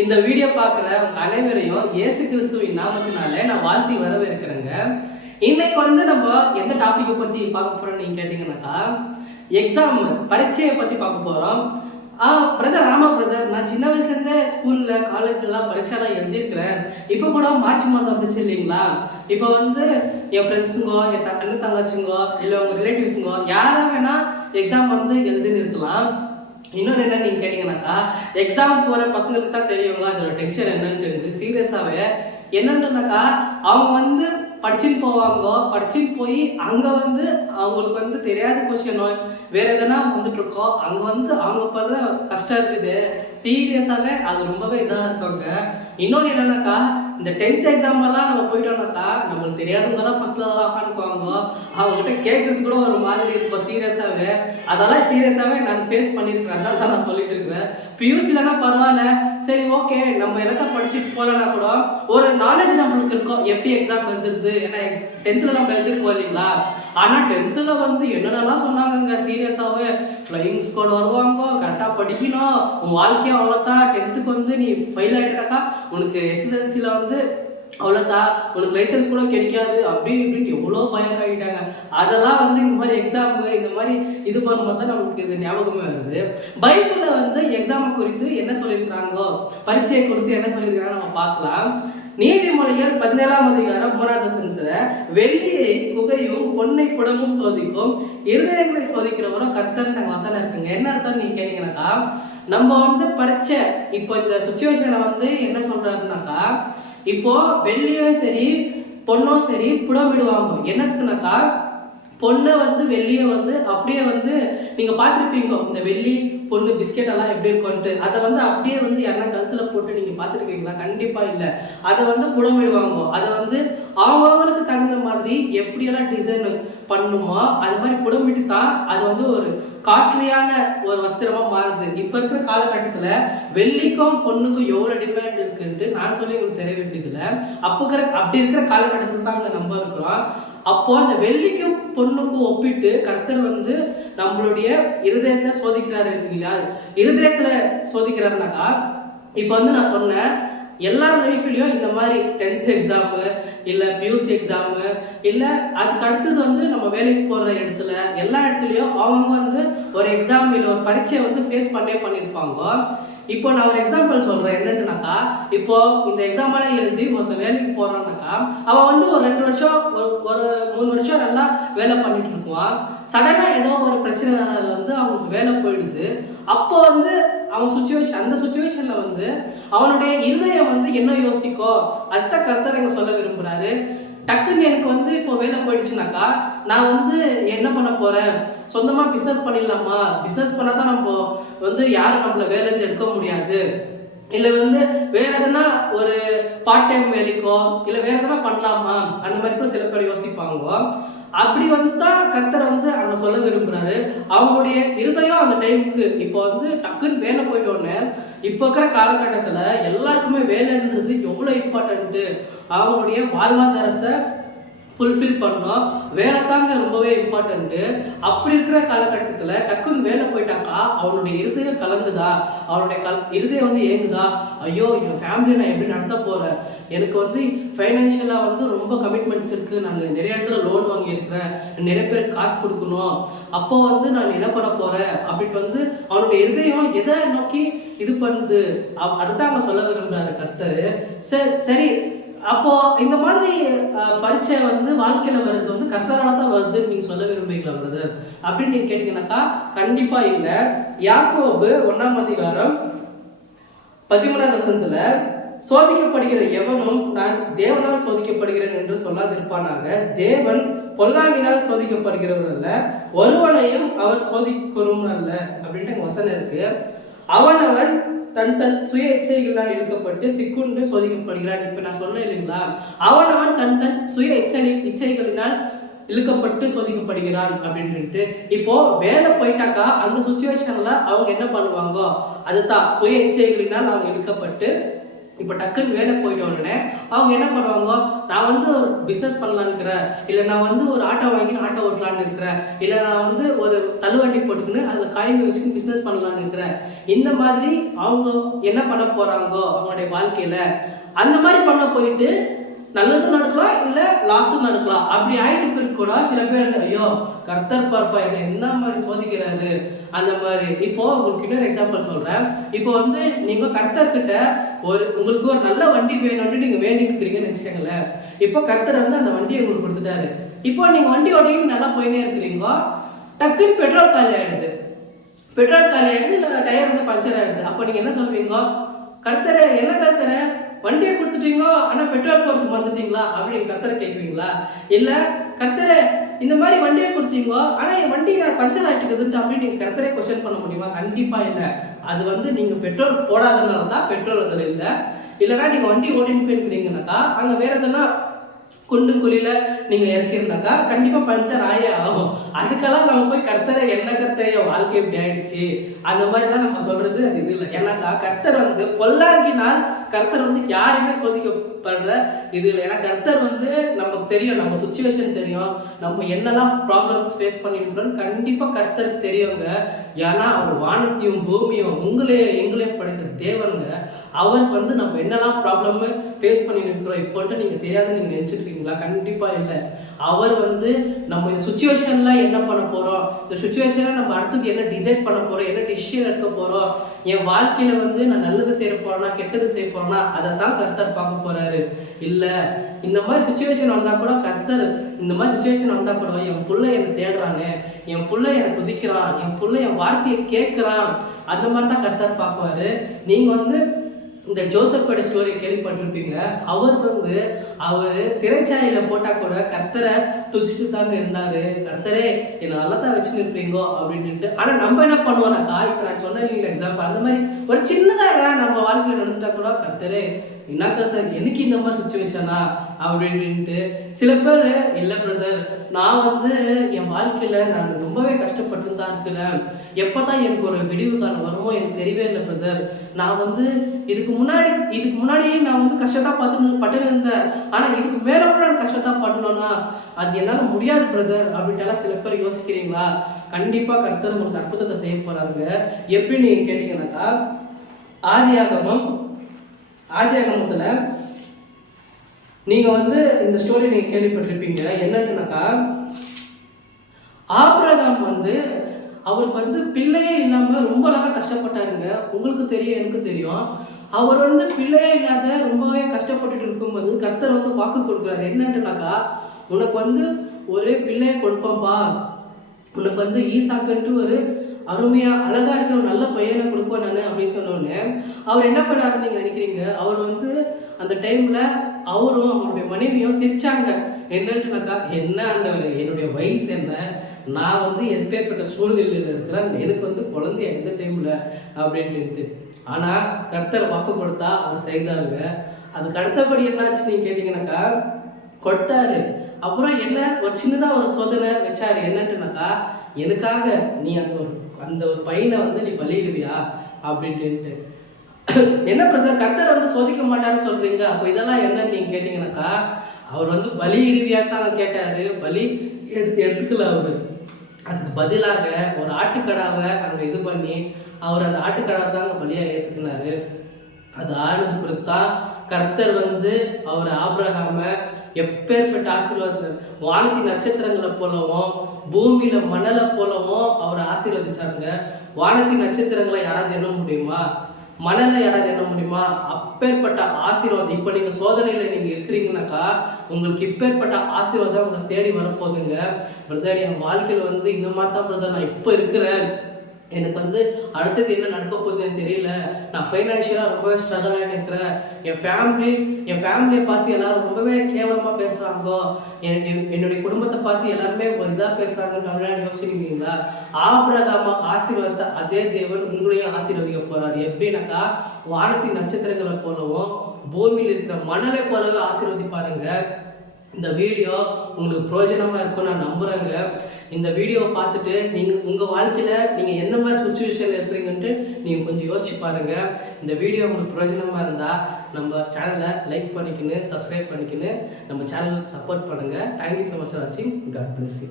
இந்த வீடியோ பார்க்குற உங்க அனைவரையும் இயேசு கிறிஸ்துவின் நாமத்தினால நான் வாழ்த்தி வரவேற்கிறேங்க. இன்னைக்கு வந்து நம்ம எந்த டாப்பிக்கை பற்றி பார்க்க போறோம்னு நீங்கள் கேட்டிங்கன்னாக்கா எக்ஸாம் பரீட்சையை பற்றி பார்க்க போகிறோம் ஆ பிரதர் ஆமா பிரதர் நான் சின்ன வயசுலேருந்தே ஸ்கூலில் காலேஜ்லலாம் பரீட்சைலாம் எழுதியிருக்கிறேன். இப்போ கூட மார்ச் மாதம் வந்துச்சு இல்லைங்களா? இப்போ வந்து என் ஃப்ரெண்ட்ஸுங்கோ என் அண்ணன் தங்கச்சிங்கோ இல்லை உங்கள் ரிலேட்டிவ்ஸுங்கோ யாரை வேணால் எக்ஸாம் வந்து எழுதின்னு இருக்கலாம். இன்னொன்று என்ன நீங்கள் கேட்டீங்கன்னாக்கா எக்ஸாம் போகிற பசங்களுக்கு தான் தெரியுங்க அதோட டென்ஷன் என்னன்ட்டு சீரியஸாகவே என்னன்ட்டுனாக்கா அவங்க வந்து படிச்சுட்டு போவாங்க படிச்சுட்டு போய் அங்கே வந்து அவங்களுக்கு வந்து தெரியாத கொஷினோ வேறு எதனா வந்துட்டுருக்கோ அங்கே வந்து அவங்க படுற கஷ்டம் இருக்குது. சீரியஸாகவே அது ரொம்பவே இதாக இருக்காங்க. இன்னொன்று என்னன்னாக்கா இந்த டென்த் எக்ஸாம்லாம் நம்ம போயிட்டோம்னாக்கா நம்மளுக்கு தெரியாதவங்கலாம் பக்கத்தில் உட்காந்துக்குவாங்க. அவங்ககிட்ட கேட்கறது கூட ஒரு மாதிரி இருக்கும் சீரியஸாகவே அதெல்லாம் சீரியஸாகவே நான் ஃபேஸ் பண்ணியிருக்கேன் அதான் தான் நான் சொல்லிட்டு இருக்கிறேன். பியூசிலனா பரவாயில்ல. சரி ஓகே நம்ம எதாவது படிச்சுட்டு போகலன்னா கூட ஒரு நாலேஜ் நம்மளுக்கு இருக்கும். எப்படி எக்ஸாம் எழுதுறது? ஏன்னா டென்த்தில் நம்ம எழுதிருக்கோம் இல்லைங்களா? ஆனால் டென்த்தில் வந்து என்னென்னலாம் சொன்னாங்கங்க? சீரியஸாகவே ஃப்ளையிங் ஸ்குவாட் வருவாங்க கரெக்டாக படிக்கணும். உன் வாழ்க்கையும் அவ்வளோதான் டென்த்துக்கு வந்து நீ ஃபெயில் ஆகிட்டாக்கா உனக்கு எஸ்எஸ்எல்சியில் வந்து அவ்வளோதான் உனக்கு லைசன்ஸ் கூட கிடைக்காது. அப்படின்னு இப்படின்ட்டு எவ்வளோ பயம் ஆகிட்டாங்க அதெல்லாம் வந்து இந்த மாதிரி எக்ஸாமு இந்த மாதிரி இது பண்ணும்போது தான் நமக்கு இது ஞாபகமே வருது. பைபிளில் வந்து எக்ஸாம் குறித்து என்ன சொல்லியிருக்கிறாங்களோ பரீட்சையை குறித்து என்ன சொல்லியிருக்கிறாங்க நம்ம பார்க்கலாம். நீதிமொழிகள் பதினேழாம் அதிகாரம் மூணாவது வசனத்துல வெள்ளியை புகையும் பொன்னை புடமும் சோதிக்கும் இருதயங்களை சோதிக்கிறவரும் கர்த்தர் நாங்கள் வசனம் இருக்குங்க. என்ன அர்த்தம் நீங்க கேட்டீங்கன்னாக்கா நம்ம வந்து பறிச்ச இப்போ இந்த சுச்சுவேஷனை வந்து என்ன சொல்றாருனாக்கா இப்போ வெள்ளியும் சரி பொண்ணும் சரி புடம் விடுவாங்க. என்னத்துக்குனாக்கா பொண்ணை வந்து வெள்ளியை வந்து அப்படியே வந்து நீங்க பார்த்துருப்பீங்க. இந்த வெள்ளி பொண்ணு பிஸ்கெட் எல்லாம் எப்படி இருக்கும்ட்டு அதை வந்து அப்படியே வந்து யாருன்னா கழுத்துல போட்டு நீங்க பார்த்துருக்கீங்களா? கண்டிப்பா இல்லை. அதை வந்து புடமிடுவாங்க. அதை வந்து அவங்கவுங்களுக்கு தகுந்த மாதிரி எப்படியெல்லாம் டிசைன் பண்ணுமோ அது மாதிரி புடமிட்டு தான் அது வந்து ஒரு காஸ்ட்லியான ஒரு வஸ்திரமா மாறுது. இப்ப இருக்கிற காலகட்டத்துல வெள்ளிக்கும் பொண்ணுக்கும் எவ்வளவு டிமாண்ட் இருக்குன்ட்டு நான் சொல்லி உங்களுக்கு தெரிய வேண்டியதில்லை. அப்போ இருக்கிற அப்படி இருக்கிற காலகட்டத்தில் தான் அங்க நம்ம இருக்கிறோம். அப்போ அந்த வெள்ளிக்கும் பொண்ணுக்கும் ஒப்பிட்டு கர்த்தர் வந்து நம்மளுடைய இருதயத்தை சோதிக்கிறாரு இல்லைங்களா? இருதயத்துல சோதிக்கிறாருனாக்கா இப்போ வந்து நான் சொன்னேன் எல்லார் லைஃப்லயும் இந்த மாதிரி டென்த் எக்ஸாமு இல்லை பியூசி எக்ஸாமு இல்லை அதுக்கு அடுத்தது வந்து நம்ம வேலைக்கு போகிற இடத்துல எல்லா இடத்துலையும் அவங்க வந்து ஒரு எக்ஸாம் இல்லை ஒரு பரீட்சையை வந்து ஃபேஸ் பண்ணே பண்ணியிருப்பாங்க இப்போ நான் ஒரு எக்ஸாம்பிள் சொல்கிறேன் என்னன்னுனாக்கா இப்போ இந்த எக்ஸாம்பிளை எழுதி ஒருத்தன் வேலைக்கு போகிறான்னாக்கா அவன் வந்து ஒரு ரெண்டு வருஷம் ஒரு ஒரு மூணு வருஷம் நல்லா வேலை பண்ணிட்டு இருக்குவான் சடனாக ஏதோ ஒரு பிரச்சனைனால வந்து அவனுக்கு வேலை போயிடுது. அப்போ வந்து அவன் சுச்சுவேஷன் அந்த சுச்சுவேஷனில் வந்து அவனுடைய இருதயம் வந்து என்ன யோசிக்கோ அத்த கருத்தர் எங்க சொல்ல விரும்புகிறாரு டக்குன்னு எனக்கு வந்து இப்போ வேலை போயிடுச்சுனாக்கா நான் வந்து என்ன பண்ண போறேன்? சொந்தமா பிஸ்னஸ் பண்ணிடலாமா? பிஸ்னஸ் பண்ணால் தான் நம்ம வந்து யாரும் நம்மள வேலை எடுக்க முடியாது. இல்லை வந்து வேற எதுனா ஒரு பார்ட் டைம் வேலைக்கோ இல்லை வேற எதுனா பண்ணலாமா? அந்த மாதிரி கூட சில பேர் யோசிப்பாங்க. அப்படி வந்து தான் கத்தரை வந்து அவங்க சொல்ல விரும்புறாரு. அவங்களுடைய இருதயம் அந்த டைமுக்கு இப்போ வந்து டக்குன்னு வேலை போயிட்டோன்னே இப்போ இருக்கிற காலகட்டத்தில் எல்லாருக்குமே வேலைன்றது எவ்வளோ இம்பார்ட்டன்ட்டு அவங்களுடைய வாழ்வாதாரத்தை ஃபுல்ஃபில் பண்ணோம் வேலை தாங்க ரொம்பவே இம்பார்ட்டண்ட்டு அப்படி இருக்கிற காலகட்டத்தில் டக்குன்னு வேலை போயிட்டாக்கா அவனுடைய இருதயம் கலங்குதா? அவனுடைய கல் இருதயம் வந்து ஏங்குதா? ஐயோ என் ஃபேமிலியை நான் எப்படி நடத்த போகிறேன் எனக்கு வந்து ஃபைனான்ஷியலாக வந்து ரொம்ப கமிட்மெண்ட்ஸ் இருக்குது நான் நிறைய இடத்துல லோன் வாங்கியிருக்கிறேன். நிறைய பேருக்கு காசு கொடுக்கணும். அப்போ வந்து நான் என்ன பண்ண போகிறேன் அப்படின்ட்டு வந்து அவனுடைய இருதயம் எதை நோக்கி இது பண்ணுது? அதை தான் அவங்க சொல்ல விரும்புகிறாரு கர்த்தர். சரி சரி அப்போ இந்த மாதிரி பரீட்சை வந்து வாழ்க்கையில வருது வந்து கர்த்தரால தான் வருதுன்னு நீங்க சொல்ல விரும்புறீங்களா பிரதர் அப்படின்னு நீங்க கேட்டீங்கன்னாக்கா கண்டிப்பா இல்ல. யாக்கோபு ஒன்னாம் அதிகாரம் பதிமூணாம் வசனத்துல சோதிக்கப்படுகிற எவனும் நான் தேவனால் சோதிக்கப்படுகிறேன் என்று சொல்லாதிருப்பானாக. தேவன் பொல்லாங்கினால் சோதிக்கப்படுகிறவர் அல்ல ஒருவனையும் அவர் சோதிக்கிறோம் அல்ல அப்படின்ட்டு வசனம் இருக்கு. அவனவன் தன் தன் சுய இச்சைகளால் இழுக்கப்பட்டு சிக்குண்டு சோதிக்கப்படுகிறான். இப்ப நான் சொன்னேன் இல்லைங்களா? அவனவன் தன் தன் சுய இச்சை இச்சைகளினால் இழுக்கப்பட்டு சோதிக்கப்படுகிறான் அப்படின்ட்டு இப்போ வேலை போயிட்டாக்கா அந்த சுச்சுவேஷன்ல அவங்க என்ன பண்ணுவாங்க அதுதான் சுய இச்சைகளினால் அவங்க இழுக்கப்பட்டு இப்போ டக்குன்னு வேலை போயிட்ட உடனே அவங்க என்ன பண்ணுவாங்க? நான் வந்து ஒரு பிஸ்னஸ் பண்ணலான்னு இருக்கிறேன். இல்லை நான் வந்து ஒரு ஆட்டோ வாங்கி ஆட்டோ ஓட்டலான்னு இருக்கிறேன். இல்லை நான் வந்து ஒரு தள்ளுவண்டி போட்டுக்கின்னு அதில் காய்ங்க வச்சுக்கின்னு பிஸ்னஸ் பண்ணலான்னு இருக்கிறேன். இந்த மாதிரி அவங்க என்ன பண்ண போகிறாங்கோ அவங்களுடைய வாழ்க்கையில் அந்த மாதிரி பண்ண போயிட்டு நல்லதும் நடக்கலாம் இல்லை லாஸும் நடக்கலாம். அப்படி ஆகிட்டு கூட சில பேர் என்ன, ஐயோ கர்த்தர் பார்ப்பா என்ன என்ன மாதிரி சோதிக்கிறாரு? அந்த மாதிரி. இப்போ உங்களுக்கு இன்னொரு எக்ஸாம்பிள் சொல்றேன். இப்போ வந்து நீங்க கர்த்தர்கிட்ட ஒரு உங்களுக்கு ஒரு நல்ல வண்டி வேணும்னு நீங்க வேண்டி இருக்கிறீங்கன்னு இப்போ கர்த்தர் வந்து அந்த வண்டியை உங்களுக்கு கொடுத்துட்டாரு. இப்போ நீங்க வண்டி ஓட்டின்னு நல்லா போயினே இருக்கிறீங்க டக்குன்னு பெட்ரோல் காலி ஆயிடுது. பெட்ரோல் காலி ஆயிடுது இல்லை டயர் வந்து பஞ்சர் ஆயிடுது. அப்போ நீங்க என்ன சொல்வீங்க கர்த்தரை என்ன கர்த்தரே? வண்டியை கொடுத்துட்டீங்களோ? ஆனால் பெட்ரோல் போகிறதுக்கு மறந்துட்டீங்களா? அப்படின்னு கத்தரை கேட்குவீங்களா இல்லை கத்தரை இந்த மாதிரி வண்டியை கொடுத்தீங்களோ? ஆனால் என் வண்டி நான் பஞ்சர் ஆகிட்டுக்குதுன்ட்டு அப்படின்னு நீங்கள் கத்தரை கொஸ்டின் பண்ண முடியுமா? கண்டிப்பாக இல்லை. அது வந்து நீங்கள் பெட்ரோல் போடாதனால தான் பெட்ரோல் அதில் இல்லை. இல்லைன்னா நீங்கள் வண்டி ஓட்டின்னு போயிருக்கிறீங்கனாக்கா அங்கே வேறு எதுனா குண்டு குழியில நீங்க இறக்கிருந்தாக்கா கண்டிப்பா பஞ்சர் ஆயே ஆகும். அதுக்கெல்லாம் நம்ம போய் கர்த்தரை என்ன கர்த்தரைய என் வாழ்க்கை இப்படி ஆயிடுச்சு. அந்த மாதிரிலாம் நம்ம சொல்றது அது இது இல்லை. ஏன்னாக்கா கர்த்தர் வந்து பொல்லாங்கினால் கர்த்தர் வந்து யாருமே சோதிக்கப்படுற இது இல்லை. ஏன்னா கர்த்தர் வந்து நமக்கு தெரியும் நம்ம சுச்சுவேஷன் தெரியும். நம்ம என்னெல்லாம் ப்ராப்ளம்ஸ் ஃபேஸ் பண்ணிருக்கிறோம் கண்டிப்பா கர்த்தருக்கு தெரியுங்க. ஏன்னா அவர் வானத்தையும் பூமியும் உங்களையும் எங்களையும் படைத்த தேவங்க அவருக்கு வந்து நம்ம என்னெல்லாம் ப்ராப்ளம் ஃபேஸ் பண்ணி இருக்கிறோம் இப்போன்ட்டு நீங்கள் தெரியாதுன்னு நீங்கள் நினச்சிருக்கீங்களா? கண்டிப்பாக இல்லை. அவர் வந்து நம்ம இந்த சுச்சுவேஷனில் என்ன பண்ண போகிறோம் இந்த சுச்சுவேஷனில் நம்ம அடுத்தது என்ன டிசைட் பண்ண போகிறோம் என்ன டிசிஷன் எடுக்க போகிறோம் என் வாழ்க்கையில் வந்து நான் நல்லது செய்ய போகிறேன்னா கெட்டது செய்ய போகிறேன்னா அதை தான் கர்த்தர் பார்க்க போகிறாரு இல்லை இந்த மாதிரி சுச்சுவேஷன் வந்தால் கூட கர்த்தர் இந்த மாதிரி சுச்சுவேஷன் வந்தால் கூட என் பிள்ளை என்னை தேடுறாங்க என் பிள்ளை என்னை துதிக்கிறான் என் பிள்ளை என் வார்த்தையை கேட்குறான். அந்த மாதிரி தான் கர்த்தர் பார்க்குவாரு நீங்கள் வந்து இந்த ஜோசப்போட ஸ்டோரி கேள்விப்பட்டிருப்பீங்க. அவர் வந்து அவர் சிறைச்சாலையில் போட்டால் கூட கர்த்தரை துச்சிட்டு தாங்க இருந்தார். கர்த்தரே என்னை நல்லா தான் வச்சுருப்பீங்கோ அப்படின்ட்டு ஆனால் நம்ம என்ன பண்ணுவோம்னாக்கா இப்போ நான் சொன்னேன் இல்லைங்க எக்ஸாம்பிள் அந்த மாதிரி ஒரு சின்னதாக நம்ம வாழ்க்கையில் நடந்துட்டா கூட கர்த்தரே என்ன கர்த்தர் எனக்கு இந்த மாதிரி சுச்சுவேஷனா அப்படின்ட்டு சில பேர் இல்லை பிரதர் நான் வந்து என் வாழ்க்கையில் நான் ரொம்பவே கஷ்டப்பட்டு தான் இருக்கிறேன். எப்பதான் எனக்கு ஒரு விடிவு காலம் வருமோ எனக்கு தெரியவே இல்லை பிரதர் நான் வந்து இதுக்கு முன்னாடி இதுக்கு முன்னாடியே நான் வந்து கஷ்டத்தான் பார்த்து பட்டுன்னு இருந்தேன். ஆனால் இதுக்கு மேலே கூட நான் கஷ்டத்தான் பண்ணணும்னா அது என்னால் முடியாது பிரதர் அப்படின்ட்டுலாம் சில பேர் யோசிக்கிறீங்களா? கண்டிப்பாக கர்த்தர் உங்களுக்கு அற்புதத்தை செய்ய போகிறாங்க எப்படி நீங்கள் கேட்டீங்கன்னாக்கா ஆதியாகமம் ஆதியாகமத்துல நீங்க வந்து இந்த ஸ்டோரி நீங்க கேள்விப்பட்டிருப்பீங்க. என்னச்சுனாக்கா ஆபிரகாம் வந்து அவருக்கு வந்து பிள்ளையே இல்லாம ரொம்ப நாளா கஷ்டப்பட்டாருங்க. உங்களுக்கு தெரியும் எனக்கு தெரியும். அவர் வந்து பிள்ளையே இல்லாத ரொம்பவே கஷ்டப்பட்டுட்டு இருக்கும்போது கர்த்தர் வந்து வாக்கு கொடுக்குறாரு. என்னன்ட்டுனாக்கா உனக்கு வந்து ஒரு பிள்ளையை கொடுப்பேன்பா. உனக்கு வந்து ஈசாக்குன்ட்டு ஒரு அருமையாக அழகா இருக்கிற ஒரு நல்ல பையனை கொடுப்பேன் நான் அப்படின்னு சொன்னோடனே அவர் என்ன பண்ணாருன்னு நீங்கள் நினைக்கிறீங்க? அவர் வந்து அந்த டைமில் அவரும் அவருடைய மனைவியும் சிரிச்சாங்க. என்னன்ட்டுனாக்கா என்ன ஆண்டவர் என்னுடைய வயசு என்ன? நான் வந்து எப்பேற்பட்ட சூழ்நிலையில் இருக்கிறேன். எனக்கு வந்து குழந்தைய எந்த டைமில்? அப்படின்ட்டு ஆனால் கர்த்தர் வாக்கு கொடுத்தா அவர் செய்தாருங்க. அதுக்கு அடுத்தபடி என்னாச்சு நீங்கள் கேட்டிங்கனாக்கா கொட்டாரு. அப்புறம் என்ன? ஒரு சின்னதாக ஒரு சோதனை வச்சாரு. என்னன்ட்டுனாக்கா எனக்காக நீ அந்த ஒரு அந்த ஒரு பையனை வந்து நீ பலியிடுவியா அப்படின்ட்டு என்ன பிரதர் கர்த்தர் வந்து சோதிக்க மாட்டாருன்னு சொல்றீங்க? அப்போ இதெல்லாம் என்னன்னு நீங்க கேட்டீங்கன்னாக்கா அவர் வந்து பலி இறுதியாக கேட்டாரு. பலி எடுத்து எடுத்துக்கல அவரு. அதுக்கு பதிலாக ஒரு ஆட்டுக்கடாவை அங்கே இது பண்ணி அவர் அந்த ஆட்டுக்கடாவை தாங்க பலியாக ஏற்றுக்கினாரு அது ஆனது பிறகு தான் கர்த்தர் வந்து அவர் ஆப்ரஹாமை எப்பேற்பட்ட ஆசீர்வாதம் வானத்தின் நட்சத்திரங்களை போலவும் பூமியில மணலை போலவும் அவர் ஆசீர்வதிச்சாருங்க. வானத்தின் நட்சத்திரங்களை யாராவது எண்ண முடியுமா? மணலை யாராவது எண்ண முடியுமா? அப்பேற்பட்ட ஆசீர்வாதம். இப்போ நீங்க சோதனையில நீங்க இருக்கிறீங்கனாக்கா உங்களுக்கு இப்பேற்பட்ட ஆசீர்வாதம் உங்களை தேடி வரப்போகுதுங்க. பிரதர் என் வாழ்க்கையில வந்து இந்த மாதிரி தான் பிரதர் நான் இப்போ இருக்கிறேன். எனக்கு வந்து அடுத்தது என்ன நடக்க போகுதுன்னு தெரியல. நான் ஃபைனான்ஷியலாக ரொம்பவே ஸ்ட்ரகிள் ஆகிட்டு என் ஃபேமிலி என் ஃபேமிலியை பார்த்து எல்லாரும் ரொம்பவே கேவலமாக பேசுகிறாங்கோ என் என்னுடைய குடும்பத்தை பார்த்து எல்லாருமே ஒரு இதாக பேசுகிறாங்கன்னு நம்மளால யோசிக்கிறீங்களா? ஆபிரகாம ஆசீர்வாதத்தை அதே தேவன் உங்களையும் ஆசீர்வதிக்க போகிறார் எப்படின்னாக்கா வானத்தின் நட்சத்திரங்களை போலவும் பூமியில் இருக்கிற மணலை போலவே ஆசீர்வதிப்பாருங்க. இந்த வீடியோ உங்களுக்கு பிரயோஜனமாக இருக்கும்னு நான் நம்புகிறேங்க இந்த வீடியோவை பார்த்துட்டு நீங்கள் உங்கள் வாழ்க்கையில் நீங்கள் எந்த மாதிரி சுச்சுவேஷனில் இருக்கிறீங்கன்ட்டு நீங்கள் கொஞ்சம் யோசிச்சு பாருங்கள் இந்த வீடியோ உங்களுக்கு பிரயோஜனமாக இருந்தால் நம்ம சேனலை லைக் பண்ணிக்கின்னு சப்ஸ்கிரைப் பண்ணிக்கின்னு நம்ம சேனலுக்கு சப்போர்ட் பண்ணுங்கள் thank you so much for வாட்சிங் காட் பிளஸ் யூ